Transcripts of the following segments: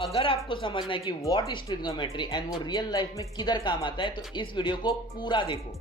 अगर आपको समझना है कि व्हाट इज ट्रिग्नोमेट्री एंड वो रियल लाइफ में किधर काम आता है, तो इस वीडियो को पूरा देखो।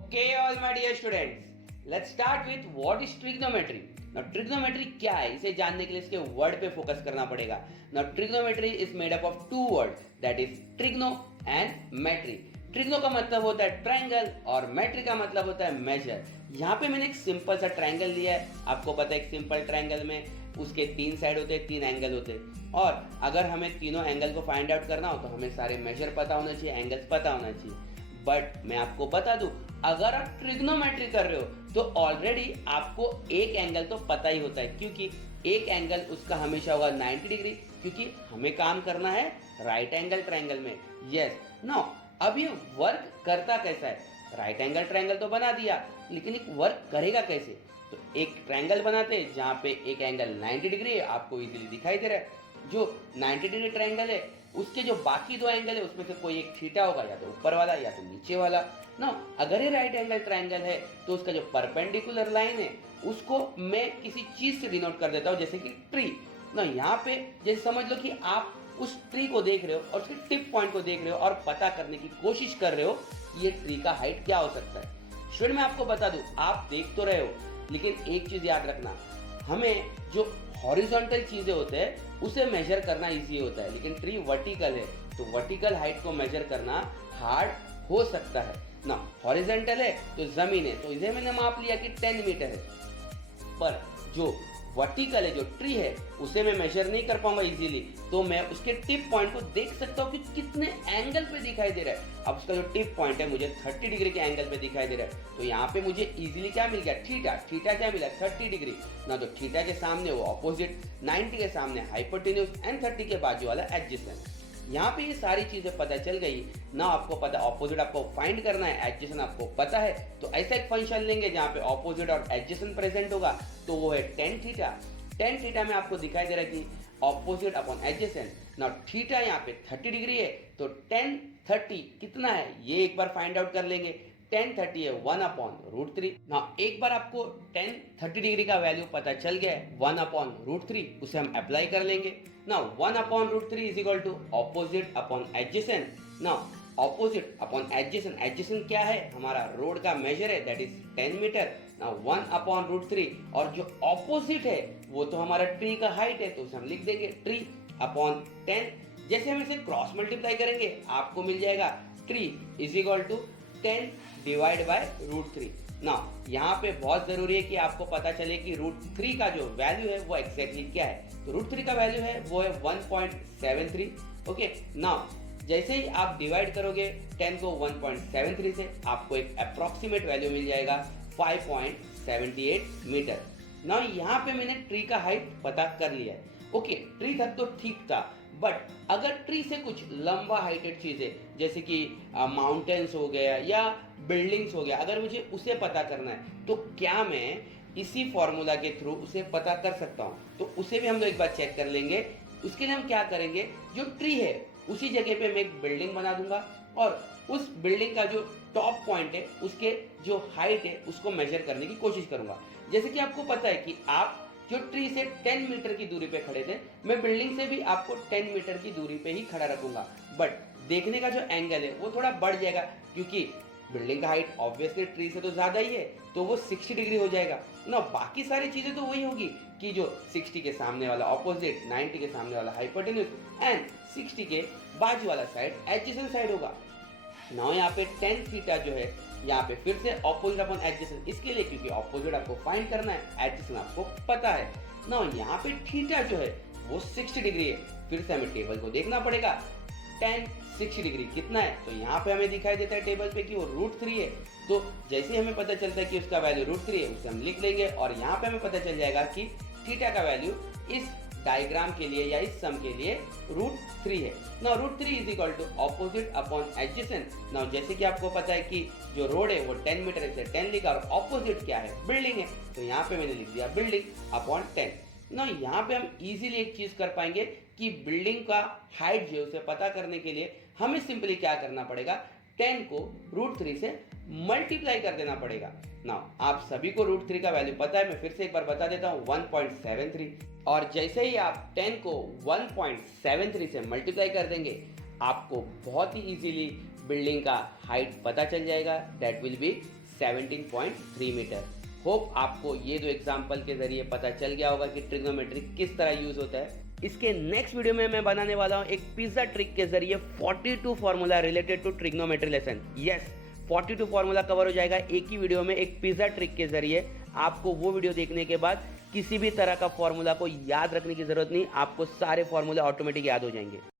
Okay, all my dear students, let's start with what is trigonometry. Now trigonometry क्या है, इसे जानने के लिए इसके वर्ड पे फोकस करना पड़ेगा। Now trigonometry is made up of two words, that is trigno and metry. Trigno का मतलब होता है ट्रायंगल और मेट्री का मतलब होता है मेजर। यहाँ पे मैंने एक सिंपल सा ट्रायंगल लिया है। आपको पता है एक सिंपल ट्रायंगल में उसके तीन साइड होते हैं, तीन एंगल होते हैं, और अगर हमें तीनों एंगल को फाइंड आउट करना हो तो हमें सारे मेजर पता होना चाहिए, एंगल्स पता होना चाहिए। बट मैं आपको बता दूं, अगर आप ट्रिग्नोमेट्री कर रहे हो तो ऑलरेडी आपको एक एंगल तो पता ही होता है, क्योंकि एक एंगल उसका हमेशा होगा 90 डिग्री, क्योंकि हमें काम करना है राइट एंगल ट्रायंगल में। यस नो, अब ये वर्क करता कैसा है? राइट एंगल ट्रायंगल तो बना दिया, लेकिन एक वर्क करेगा कैसे? तो एक ट्रायंगल बनाते हैं जहाँ पे एक एंगल 90 डिग्री है, आपको इजीली दिखाई दे रहा है। जो 90 डिग्री ट्रायंगल है उसके जो बाकी दो एंगल है उसमें से कोई एक थीटा होगा, या तो ऊपर वाला या तो नीचे वाला ना। अगर ये राइट एंगल ट्रायंगल है तो उसका जो परपेंडिकुलर लाइन है उसको मैं किसी चीज से डिनोट कर देता हूँ, जैसे कि ट्री ना। यहाँ पे जैसे समझ लो कि आप उस ट्री को देख रहे हो और उसके टिप पॉइंट को देख रहे हो और पता करने की कोशिश कर रहे हो ये ट्री का हाइट क्या हो सकता है। स्टूडेंट मैं आपको बता दूं, आप देख तो रहे हो, लेकिन एक चीज याद रखना, हमें जो हॉरिजॉन्टल चीजें होते हैं उसे मेजर करना इजी होता है, लेकिन ट्री वर्टिकल है तो वर्टिकल हाइट को मेजर करना हार्ड हो सकता है ना। हॉरिजॉन्टल है तो जमीन है, तो इसे मैंने माप लिया कि 10 मीटर है, पर जो वर्टिकल है, जो ट्री है, उसे मैं मेजर नहीं कर पाऊंगा इजीली, तो मैं उसके टिप पॉइंट को देख सकता हूँ कि कितने एंगल पे दिखाई दे रहा है। अब उसका जो टिप पॉइंट है मुझे 30 डिग्री के एंगल पे दिखाई दे रहा है, तो यहाँ पे मुझे इजीली क्या मिल गया? थीटा। थीटा क्या मिला? 30 डिग्री ना। तो थीटा के सामने वो ऑपोजिट, 90 के सामने हाइपोटेन्यूज एंड 30 के बाजू वाला एडजेसेंट। यहाँ पे ये सारी चीजें पता चल गई ना। आपको पता ऑपोजिट आपको फाइंड करना है, एडजेसेंट आपको पता है, तो ऐसा एक फंक्शन लेंगे जहाँ पे ऑपोजिट और एडजेसेंट प्रेजेंट होगा, तो वो है tan थीटा। tan थीटा में आपको दिखाई दे रहा है कि ऑपोजिट अपॉन एडजेसेंट ना। थीटा यहाँ पे 30 डिग्री है, तो tan 30 कितना है ये एक बार फाइंड आउट कर लेंगे। tan 30 है 1/√3 ना। एक बार आपको tan 30 डिग्री का वैल्यू पता चल गया है 1/√3, उसे हम अप्लाई कर लेंगे ना। 1/√3 is equal to opposite upon adjacent ना। ऑपोजिट अपॉन एडजेसेंट, एडजेसेंट क्या है? हमारा रोड का मेजर है, दैट इज 10 मीटर ना। 1/√3 और जो ऑपोजिट है वो तो हमारा ट्री का हाइट है, तो उसे हम लिख देंगे ट्री अपॉन 10। जैसे हम इसे क्रॉस मल्टीप्लाई करेंगे आपको मिल जाएगा tree is equal to 10 divide by √3 ना। यहाँ पे बहुत जरूरी है कि आपको पता चले कि √3 का जो वैल्यू है वो एक्जैक्टली क्या है। तो √3 का वैल्यू है वो है 1.73। ओके ना, जैसे ही आप डिवाइड करोगे 10 को 1.73 से, आपको एक अप्रोक्सीमेट वैल्यू मिल जाएगा 5.78 मीटर ना। यहाँ पे मैंने ट्री का हाइट पता कर लिया है। ओके, ट्री तक तो ठीक था, बट अगर ट्री से कुछ लंबा हाइटेड चीजें जैसे कि माउंटेन्स हो गया या बिल्डिंग्स हो गया, अगर मुझे उसे पता करना है तो क्या मैं इसी फॉर्मूला के थ्रू उसे पता कर सकता हूँ? तो उसे भी हम लोग एक बार चेक कर लेंगे। उसके लिए हम क्या करेंगे, जो ट्री है उसी जगह पे मैं एक बिल्डिंग बना दूंगा और उस बिल्डिंग का जो टॉप पॉइंट है उसके जो हाइट है उसको मेजर करने की कोशिश करूंगा। जैसे कि आपको पता है कि आप जो ट्री से 10 मीटर की दूरी पे खड़े थे, मैं बिल्डिंग से भी आपको 10 मीटर की दूरी पे ही खड़ा रखूंगा, बट देखने का जो एंगल है वो थोड़ा बढ़ जाएगा, क्योंकि बिल्डिंग का हाइट ऑब्वियसली ट्री से तो ज्यादा ही है, तो वो 60 डिग्री हो जाएगा ना। बाकी सारी चीजें तो वही होगी कि जो 60 के सामने वाला ऑपोजिट, 90 के सामने वाला हाइपोटेन्यूज एंड 60 के बाजू वाला साइड एडजेसेंट साइड होगा ना। यहाँ पे tan थीटा जो है यहाँ पे फिर से ऑपोजिट अपॉन एडजेसेंट, इसके लिए क्योंकि ऑपोजिट आपको फाइंड करना है, एडजेसेंट आपको पता है ना। यहाँ पे थीटा जो है वो 60 डिग्री है, फिर से हमें टेबल को देखना पड़ेगा tan 60 डिग्री कितना है। तो यहाँ पे हमें दिखाई देता है टेबल पे कि वो √3 है, तो जैसे हमें पता चलता है कि उसका वैल्यू √3 है उसे हम लिख लेंगे, और यहाँ पे हमें पता चल जाएगा कि थीटा का वैल्यू इस डायग्राम के लिए या इस सम के लिए √3 है ना। √3 is equal to opposite upon adjacent ना। जैसे कि आपको पता है कि जो रोड है वो 10 मीटर से 10 लिखा और ऑपोजिट क्या है? बिल्डिंग है, तो यहाँ पे मैंने लिख दिया बिल्डिंग अपॉन 10 ना यहाँ पे हम इजीली एक चीज कर पाएंगे कि बिल्डिंग का हाइट जो है उसे पता करने के लिए हमें सिंपली क्या करना पड़ेगा, 10 को √3 से मल्टीप्लाई कर देना पड़ेगा। नाउ आप सभी को √3 का वैल्यू पता है, मैं फिर से एक बार बता देता हूँ, 1.73। और जैसे ही आप 10 को 1.73 से मल्टीप्लाई कर देंगे आपको बहुत ही इजीली बिल्डिंग का हाइट पता चल जाएगा, that will be 17.3 metre. Hope आपको ये दो एग्जाम्पल के जरिए पता चल गया होगा कि ट्रिग्नोमेट्री किस तरह यूज होता है। इसके नेक्स्ट वीडियो में मैं बनाने वाला हूँ एक पिज्जा ट्रिक के जरिए 42 formula related to trigonometry lesson. Yes, 42 formula cover हो जाएगा एक ही वीडियो में एक पिज्जा ट्रिक के जरिए। आपको वो वीडियो देखने के बाद किसी भी तरह का फॉर्मूला को याद रखने की जरूरत नहीं, आपको सारे फॉर्मूला ऑटोमेटिक याद हो जाएंगे।